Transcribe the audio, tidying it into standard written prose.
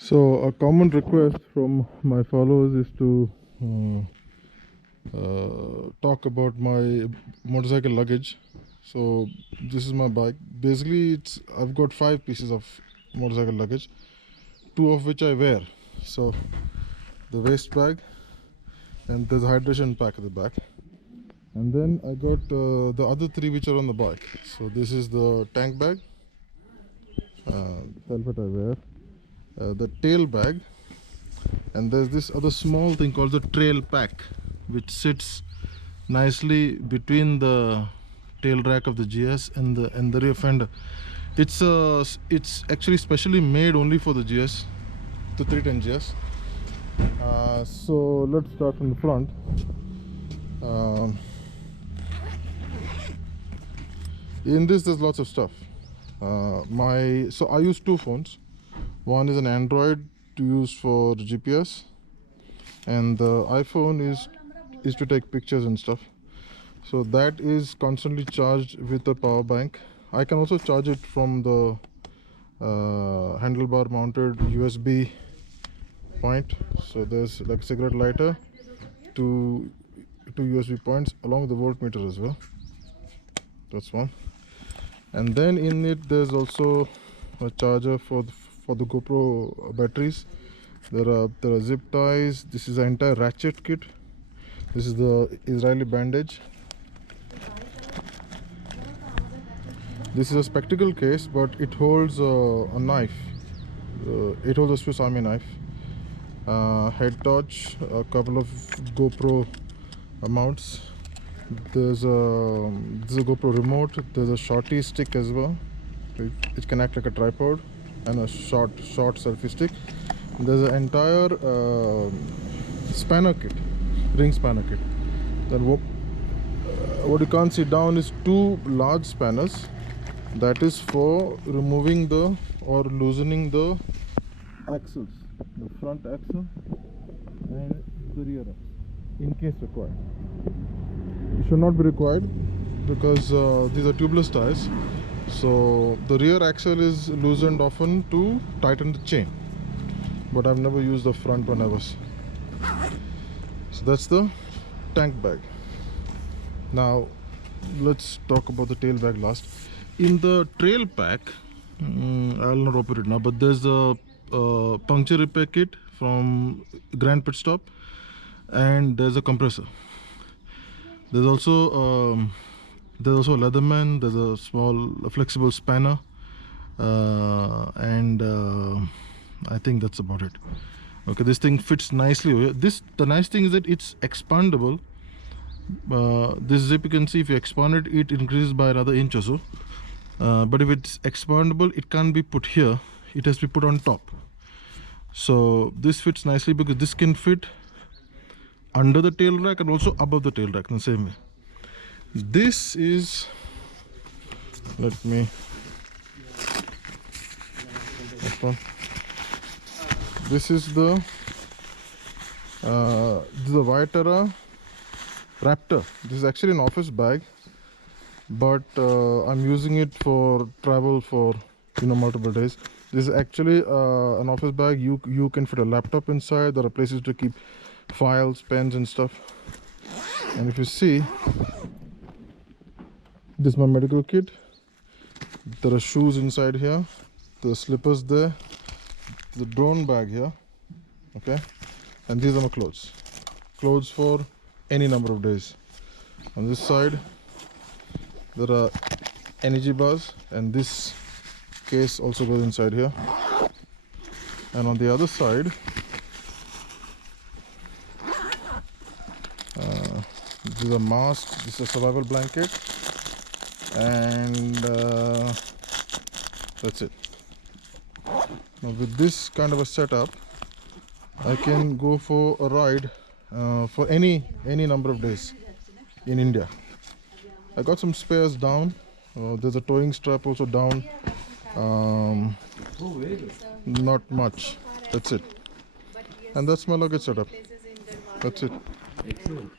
So a common request from my followers is to talk about my motorcycle luggage. So this is my bike. Basically, I've got 5 pieces of motorcycle luggage, 2 of which I wear. So the waist bag, and there's a hydration pack at the back, and then I got the other 3 which are on the bike. So this is the tank bag, helmet I wear, the tail bag, and there's this other small thing called the trail pack, which sits nicely between the tail rack of the GS and the rear fender. It's actually specially made only for the GS, the 310 GS. So let's start from the front. In this there's lots of stuff. So I use 2 phones. One is an Android to use for GPS, and the iPhone is to take pictures and stuff. So that is constantly charged with a power bank. I can also charge it from the handlebar mounted USB point. So there's like cigarette lighter, two USB points along with the voltmeter as well. That's one. And then in it there's also a charger for the GoPro batteries. There are zip ties. This is the entire ratchet kit. This is the Israeli bandage. This is a spectacle case, but it holds a knife. It holds a Swiss Army knife. Head torch, a couple of GoPro mounts. There's a GoPro remote. There's a shorty stick as well. It can act like a tripod, and a short selfie stick. There's an entire spanner kit, ring spanner kit. Then what you can't see down is 2 large spanners. That is for removing or loosening the axles, the front axle and the rear axle, in case required. It should not be required because these are tubeless tires. So the rear axle is loosened often to tighten the chain, but I've never used the front one ever. So that's the tank bag. Now let's talk about the tail bag last. In the trail pack, I'll not open it now, but there's a puncture repair kit from Grand Pit Stop, and there's a compressor. There's also a Leatherman. There's a small flexible spanner, and I think that's about it. Okay, this thing fits nicely. The nice thing is that it's expandable. This zip, you can see, if you expand it, it increases by another inch or so. But if it's expandable, it can't be put here. It has to be put on top. So this fits nicely because this can fit under the tail rack and also above the tail rack in the same way. This is, let me open. This is the Viterra Raptor. This is actually an office bag, but I'm using it for travel for multiple days. This is actually an office bag. You can fit a laptop inside. There are places to keep files, pens and stuff. And if you see, this is my medical kit. There are shoes inside here, the slippers there, the drone bag here, okay, and these are my clothes for any number of days. On this side there are energy bars, and this case also goes inside here. And on the other side, this is a mask, this is a survival blanket, and that's it. Now with this kind of a setup, I can go for a ride for any number of days in India. I got some spares down. There's a towing strap also down. Not much. That's it. And that's my luggage setup. That's it. Excellent.